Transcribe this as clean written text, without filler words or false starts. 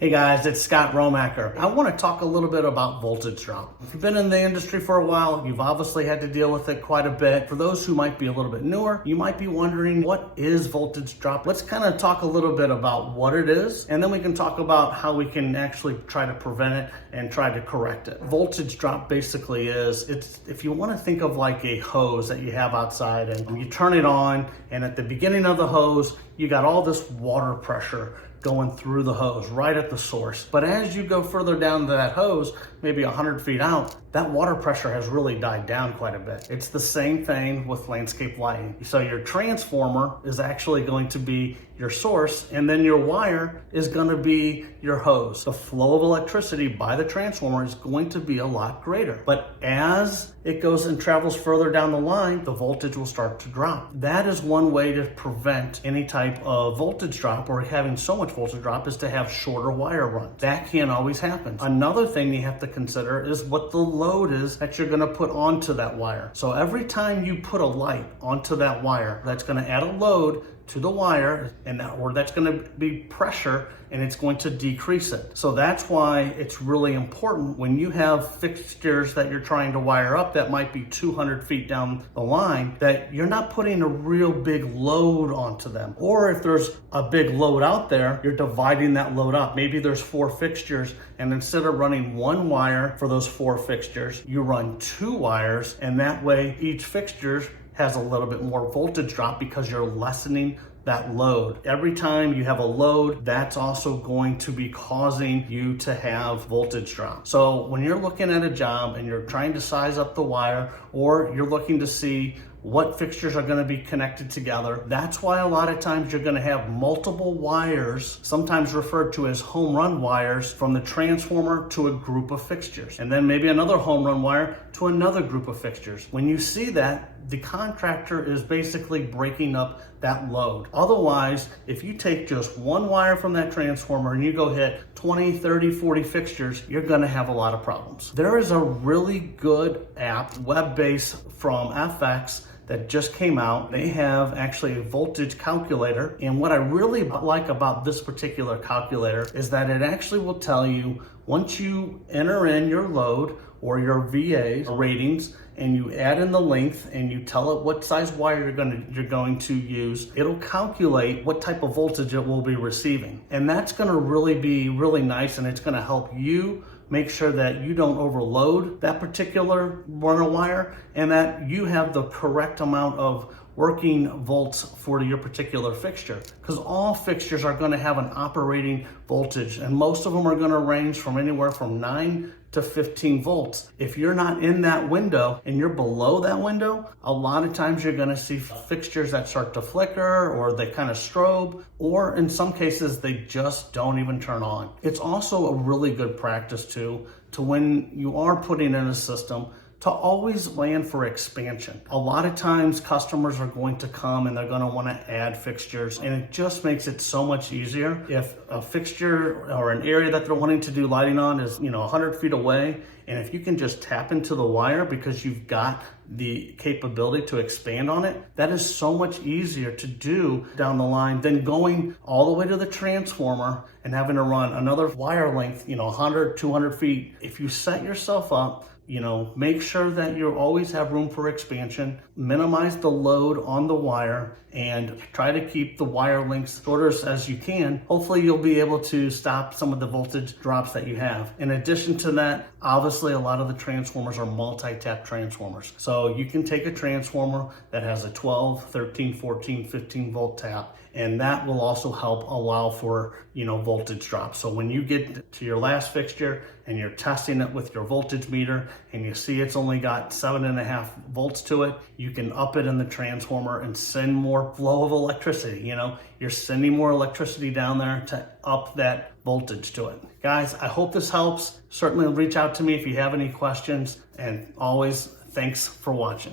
Hey guys, it's Scott Romacker. I want to talk a little bit about voltage drop. If you've been in the industry for a while, you've obviously had to deal with it quite a bit. For those who might be a little bit newer, you might be wondering, what is voltage drop? Let's kind of talk a little bit about what it is, and then we can talk about how we can actually try to prevent it and try to correct it. Voltage drop basically is, if you want to think of like a hose that you have outside and you turn it on, and at the beginning of the hose, you got all this water pressure going through the hose right at the source. But as you go further down that hose, maybe 100 feet out, that water pressure has really died down quite a bit. It's the same thing with landscape lighting. So your transformer is actually going to be your source, and then your wire is going to be your hose. The flow of electricity by the transformer is going to be a lot greater. But as it goes and travels further down the line, the voltage will start to drop. That is one way to prevent any type of voltage drop or having so much voltage drop, is to have shorter wire runs. That can't always happen. Another thing you have to consider is what the load is that you're going to put onto that wire. So every time you put a light onto that wire, that's going to add a load to the wire, or that's going to be pressure, and it's going to decrease it. So that's why it's really important when you have fixtures that you're trying to wire up that might be 200 feet down the line, that you're not putting a real big load onto them. Or if there's a big load out there, you're dividing that load up. Maybe there's 4 fixtures, and instead of running 1 wire for those 4 fixtures, you run 2 wires, and that way each fixture has a little bit more voltage drop because you're lessening that load. Every time you have a load, that's also going to be causing you to have voltage drop. So when you're looking at a job and you're trying to size up the wire, or you're looking to see what fixtures are going to be connected together, that's why a lot of times you're going to have multiple wires, sometimes referred to as home run wires, from the transformer to a group of fixtures, and then maybe another home run wire to another group of fixtures. When you see that, the contractor is basically breaking up that load. Otherwise, if you take just 1 wire from that transformer and you go hit 20, 30, 40 fixtures, you're going to have a lot of problems. There is a really good app, web-based, from FX that just came out. They have actually a voltage calculator, and what I really like about this particular calculator is that it actually will tell you, once you enter in your load or your VA ratings, and you add in the length and you tell it what size wire you're going to use, it'll calculate what type of voltage it will be receiving. And that's going to really be really nice, and it's going to help you make sure that you don't overload that particular runner wire, and that you have the correct amount of working volts for your particular fixture, because all fixtures are going to have an operating voltage, and most of them are going to range from anywhere from 9 to 15 volts. If you're not in that window and you're below that window, a lot of times you're going to see fixtures that start to flicker, or they kind of strobe, or in some cases they just don't even turn on. It's also a really good practice to when you are putting in a system, to always plan for expansion. A lot of times customers are going to come and they're going to want to add fixtures, and it just makes it so much easier. If a fixture or an area that they're wanting to do lighting on is 100 feet away, and if you can just tap into the wire because you've got the capability to expand on it, that is so much easier to do down the line than going all the way to the transformer and having to run another wire length, 100, 200 feet. If you set yourself up, make sure that you always have room for expansion, minimize the load on the wire, and try to keep the wire lengths shorter as you can. Hopefully you'll be able to stop some of the voltage drops that you have. In addition to that, obviously a lot of the transformers are multi-tap transformers. So you can take a transformer that has a 12, 13, 14, 15 volt tap, and that will also help allow for voltage drop. So when you get to your last fixture and you're testing it with your voltage meter and you see it's only got 7.5 volts to it, you can up it in the transformer and send more flow of electricity. You're sending more electricity down there to up that voltage to it. Guys, I hope this helps. Certainly reach out to me if you have any questions, and always, thanks for watching.